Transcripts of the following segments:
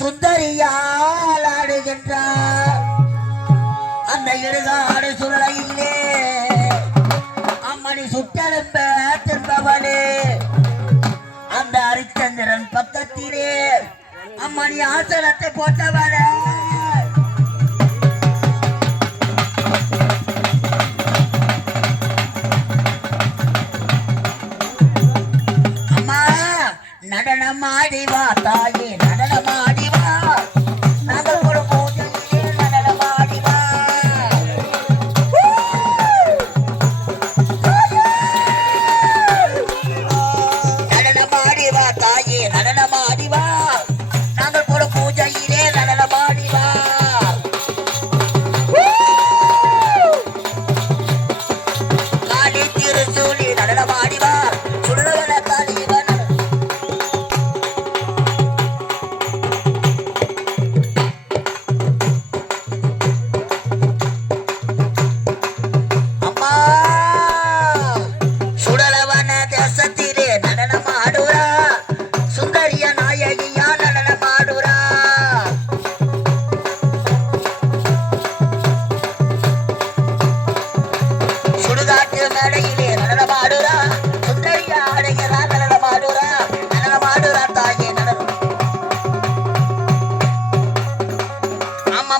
சுந்தரியால் ஆடுகின்றார் அந்த இடுகாடு சுழலையிலே அம்மணி சுட்டெலும்ப திரும்பவனே அந்த ஹரிச்சந்திரன் பக்கத்திலே அம்மணி ஆசனத்தை போட்டவனே அம்மா நடனமாடி வா தாயே நடனமாடி வா நாங்கள் ஒரு பூஜையிலே நடனமாடி வா நடனமாடி வா தாயே நடனமாடி வா நாங்கள் ஒரு பூஜையிலே நடனமாடி வா காளி திருசூலி நடனமாடி வா சுடரவன காளிவன்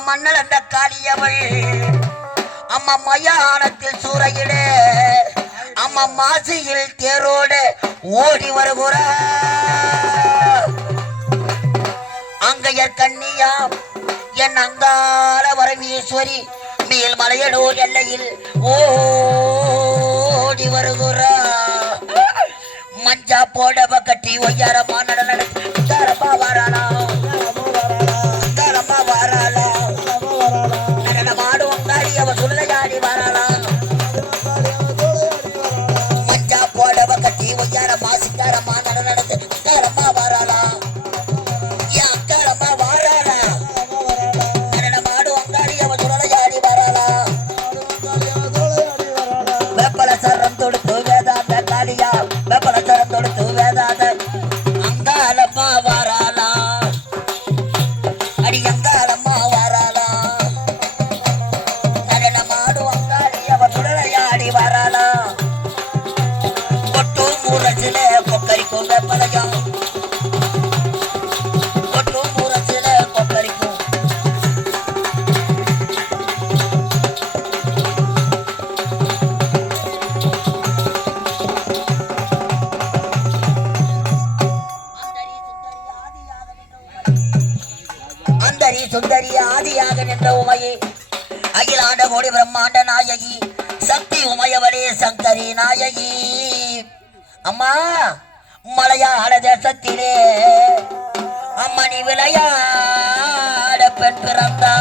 மன்னல் அந்த காளியவள் அம்மா மயானத்தில் சூறையிலே அம்மா மாசியில் தேரோடு ஓடி வருகிறா அங்கையர் கண்ணியாம் என் அங்காள வரமீஸ்வரி மேல் மலையனூர் எல்லையில் ஓடி வருகிறா மஞ்சா போடவ கட்டி ஒய்யாரமா நடனமா வரானா மஞ்சா போடவ கட்டி ஒய்யாரமா சிக்காரமா நடந்து அக்காரமா வராளா என் அக்காரமா வாராளா நடனமாடு அங்காடி அவ சுழலையாடி வராளா வெப்பல சரம் தொடுத்து வேதாந்த காளியா வெப்பல சரம் தொடுத்து வேதாந்த அங்காளம்மா வாராளா அடி அங்காளம்மா வாராளா நடனமாடு அங்காடி அவ சுழலையாடி வராளா கொட்டு மூரசில கொக்கரிக்கும் வெப்பலையும் கொட்டு மூரசில கொக்கரிக்கும் அந்தரி சுந்தரி ஆதியாக நின்ற உமையே அகிலாண்ட கோடி பிரம்மாண்ட நாயகி சக்தி உமையவளே சங்கரி நாயகி அம்மா மலையாள தேசத்திலே அம்மணி விளையாட பெண் பிறந்தா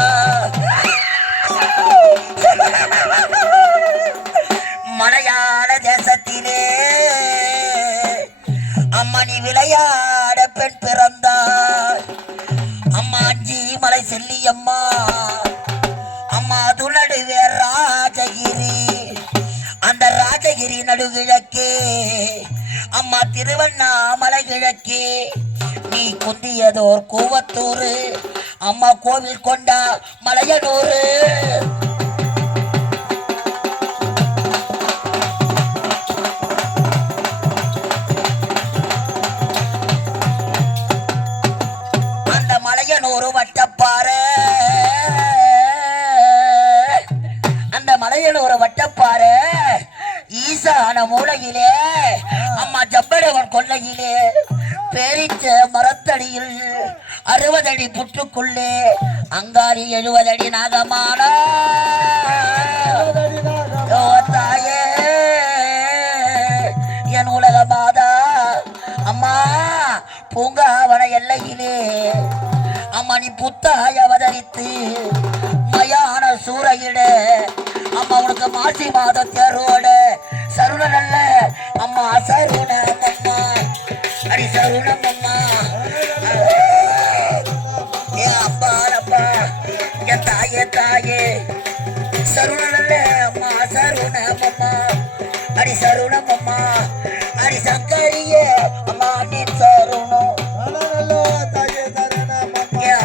மலையாள தேசத்திலே அம்மணி விளையாட பெண் பிறந்தாள் அம்மா அஞ்சி மலை செல்லி அம்மா அம்மா துணடுவே ராஜகிரி அந்த ராஜகிரி நடுகிழக்கே அம்மா திருவண்ணாமலை கிழக்கே நீ குந்தியதோர் கூவத்தூரு அம்மா கோவில் கொண்டா மலையனூரு அந்த மலையனூரு வட்டப்பாறை அந்த மலையனூரு வட்டப்பாறை ஈசான மூலையிலே அம்மா ஜப்படவன் கொல்லையிலே பேரிச்ச மரத்தடியில் 60 அடி புற்றுக்குள்ளே அங்காரி 70 அடி நாகமானா தாயே என் உலக மாதா அம்மா பூங்காவன எல்லையிலே அம்மா நீ புத்தாய் அவதரித்து மயான சூறையிட அம்மா உனக்கு மாசி மாத தேரோட சருண நல்ல அம்மா சருண அம்மா அடி சருணம் அம்மா ஏ அப்பா அப்பா என் தாயே தாயே சருண நல்ல அம்மா சருணம் அம்மா அடி சருணம் அம்மா அடி சங்கரியே அம்மா நீ சருணம் தாயே சரணம் ஏ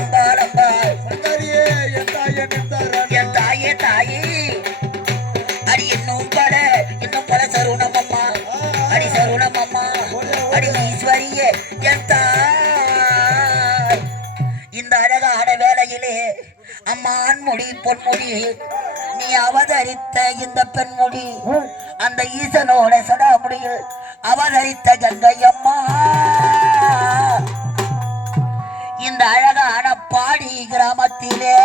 பொன்முடி நீ அவதரித்த இந்த பெண்முடி அந்த ஈசனோட சடாமுடியில் அவதரித்த கங்கையம்மா இந்த அழகான பாடி கிராமத்திலே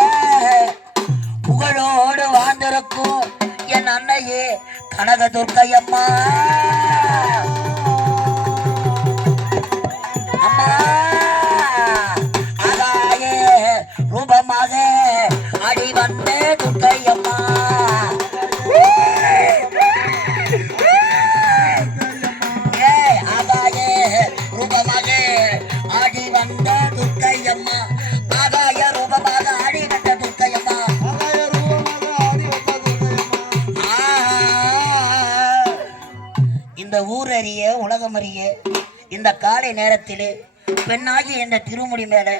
புகழோடு வாழ்ந்திருக்கும் என் அன்னையே கனகதுர்க்கையம்மா அம்மா அதாயே ரூபமாக அடி வந்த துர்க்கையம்மா ஆகாயே ரூபமாக ஆடி வந்த துர்க்கையம்மா ஆகாய ரூபமாக ஆடி வந்த துர்க்கையம்மா இந்த ஊர் அறிய உலகம் அறிய இந்த காலை நேரத்திலே பெண்ணாகி என்ற திருமுடி மேல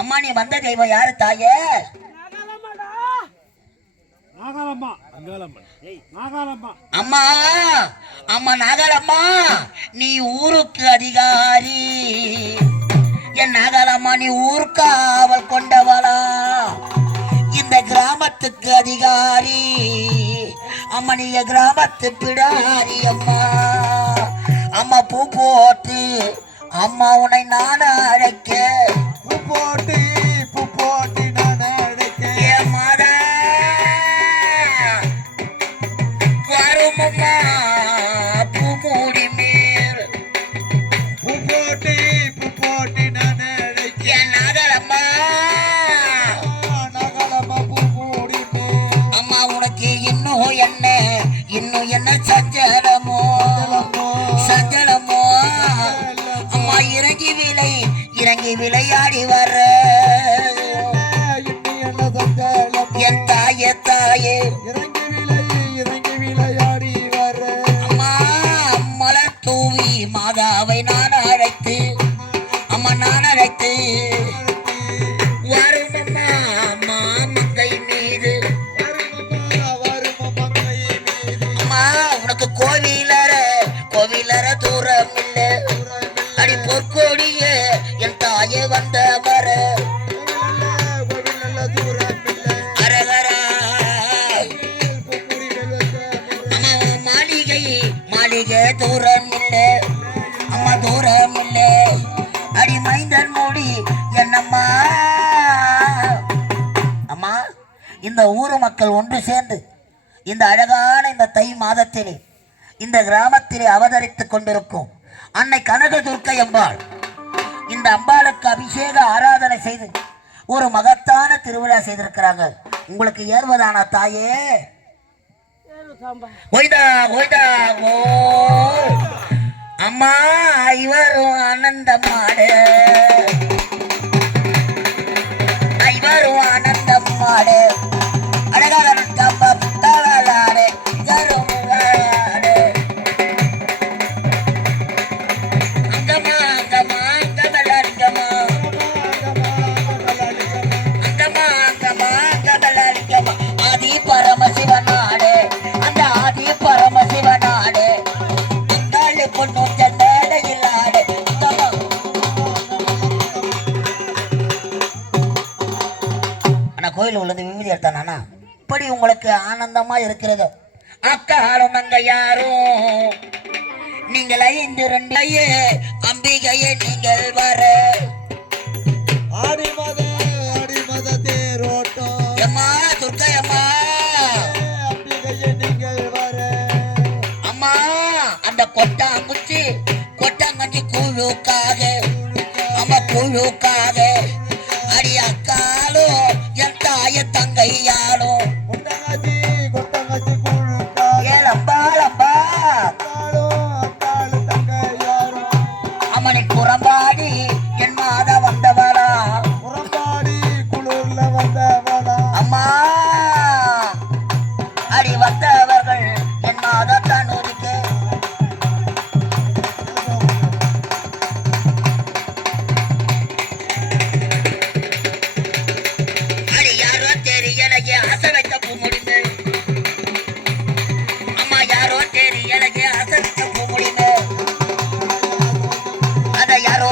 அம்மா நீ வந்த தெய்வம் யாரு தாயே? அம்மா அம்மா நாகாலம்மா நீ ஊருக்கு அதிகாரி என் நாகாலம்மா நீ ஊர்காவல் கொண்டவளா இந்த கிராமத்துக்கு அதிகாரி அம்மா நீ கிராமத்து பிடாரி அம்மா அம்மா பூ போட்டு அம்மா உன்னை நான் அழைக்க பூ போட்டு நான் அழைக்க என் மாதா வருமம்மா பூ மூடி மேல் பூ போட்டு நான் அழைக்க என் நகரம்மா பூ மூடி அம்மா உனக்கு இன்னும் என்ன சஞ்சலமோ அம்மா இறங்கி விளையாடி வர என் தாயே இறங்கி விளையாடி வர அம்மா மலர் தூவி மாதாவை நான் அழைத்து வருமம்மா அம்மா மங்கை மீது அம்மா உனக்கு கோவிலற தூரம் இல்லை அடி பொற்கோடிய என் தாயே வந்த வர அரகரா மாளிகை தூரம் இல்லை அம்மா தூரம் இல்லை அடி மைந்தன் மூடி என்னம்மா அம்மா இந்த ஊர் மக்கள் ஒன்று சேர்ந்து இந்த அழகான இந்த தை மாதத்திலே இந்த கிராமத்திலே அவதரித்துக் கொண்டிருக்கும் அன்னை கனகதுர்க்கை அம்பாள் இந்த அம்பாளுக்கு அபிஷேக ஆராதனை செய்து ஒரு மகத்தான திருவிழா செய்திருக்கிறாங்க. உங்களுக்கு ஏறுவதானா தாயே? அம்மா ஐவரும் ஆனந்தமாடு அழகான கோயில் உள்ளது விபூதி எடுத்தானா இப்படி உங்களுக்கு ஆனந்தமா இருக்கிறது. அக்காலும் அங்க யாரும் நீங்கள் 5 அம்பிகையே நீங்கள் வர ஆடிமத தேரோட்டம் அம்மா துர்க்கை அம்மா அம்பிகையே நீங்கள் வர அம்மா அந்த கொட்டாங்குச்சி குழுக்காக அம்மா குழுக்காக அடி அக்காலும் என் தாய தங்கையாலும் அம்மனை புறம்பாடி என் மாதா வந்தவளா புறம்பாடி குளூர்ல வந்தவளா அம்மா அடி வந்தவர்கள் என் மாதா தன்னுரிக்கு அடி யாரோ தெரியலையே ஆசை வைத்த பூ முடிந்து அம்மா யாரோ தெரியலையே ஆசை வைத்த பூ முடிந்து அதை யாரோ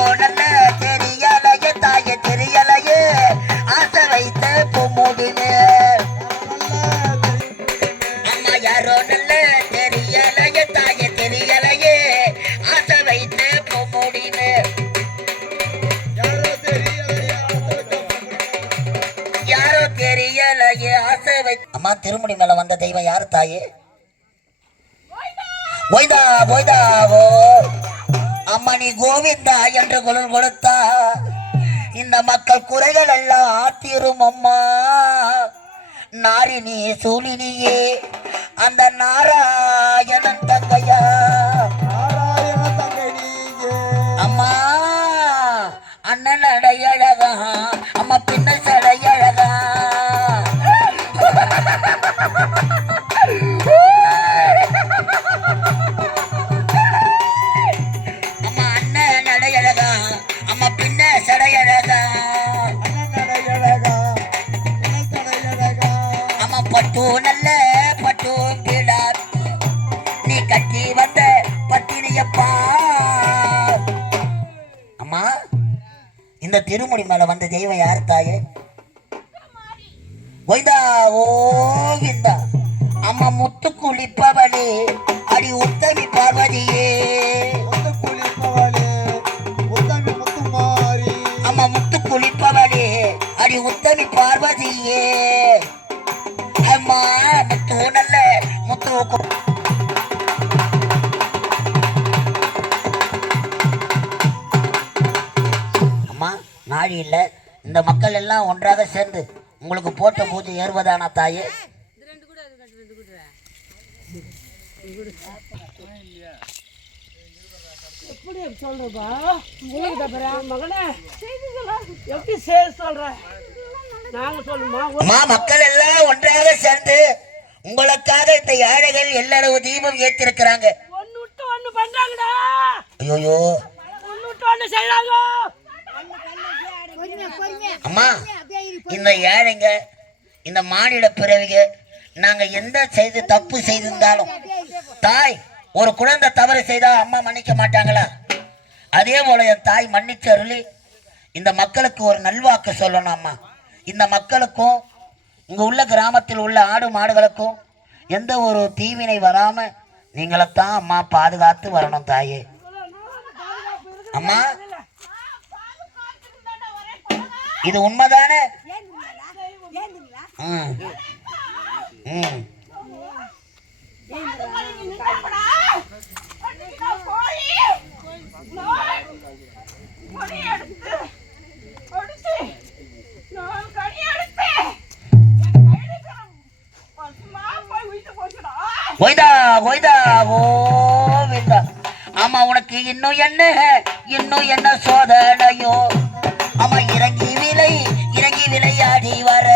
அம்மா திருமுடி மேல வந்த தெய்வம் யாரு தாயே? கோவிந்தா கோவிந்தா ஓ அம்மா நீ கோவிந்தா என்று குரல் கொடுத்தா இந்த மக்கள் குறைகள் எல்லாம் தீரும் அம்மா. நாரினி சூழினியே அந்த நாராயணன் தங்கையா அம்மா. அண்ணன் அடையழகா அம்மா பின்ன சடையழகா அம்மா. அண்ணன் அடையழகா அம்மா பின்ன சடையழகா அம்மா. பட்டு நல்ல பட்டு கீழா நீ கட்டி வந்த பத்தினியப்பா அம்மா. இந்த திருமுடி மேல வந்த தெய்வம் யாரு தாயே? கோவிந்தா ஓவிந்தா அம்மா. முத்து குளிப்பவளே அடி உத்தமி பார்வதியே அம்மா. முத்து குளிப்பவளே அடி உத்தமி பார்வதியே அம்மா. முத்து நல்ல முத்து அம்மா. நாடி இல்ல இந்த மக்கள் எல்லாம் ஒன்றாக சேர்ந்து உங்களுக்கு போட்ட பூஜை ஏறுவதானா தாயே? எப்படி சொல்றப்பா மகனே எப்படி சொல்ற நாங்க சொல்லுமா? மக்கள் எல்லாம் ஒன்றாக சேர்ந்து உங்களுக்காக இந்த ஏழைகள் எல்லாரும் தீபம் ஏற்றிருக்கிறாங்க. ஒன்னு விட்டு ஒண்ணு பண்றாங்கடா. ஐயோ ஒன்னு விட்டு ஒண்ணு செய்யறாங்க அம்மா. இந்த ஏழைங்க இந்த மானிட பிறவிக நாங்க எந்த செய்து தப்பு செய்திருந்தாலும் தாய் ஒரு குழந்தை தவறு செய்தா அம்மா மன்னிக்க மாட்டாங்களா? அதே போல என் தாய் மன்னிச்சு அருளி இந்த மக்களுக்கு ஒரு நல்வாக்கு சொல்லணும் அம்மா. இந்த மக்களுக்கும் இங்க உள்ள கிராமத்தில் உள்ள ஆடு மாடுகளுக்கும் எந்த ஒரு தீவினை வராம நீங்களைத்தான் அம்மா பாதுகாத்து வரணும் தாயே. அம்மா இது உண்மைதானே? கோவிந்தா கோவிந்தா கோவிந்தா ஆமா. உனக்கு இன்னும் என்ன சோதனையோ அம்மா. இறங்கி விளையாடி வர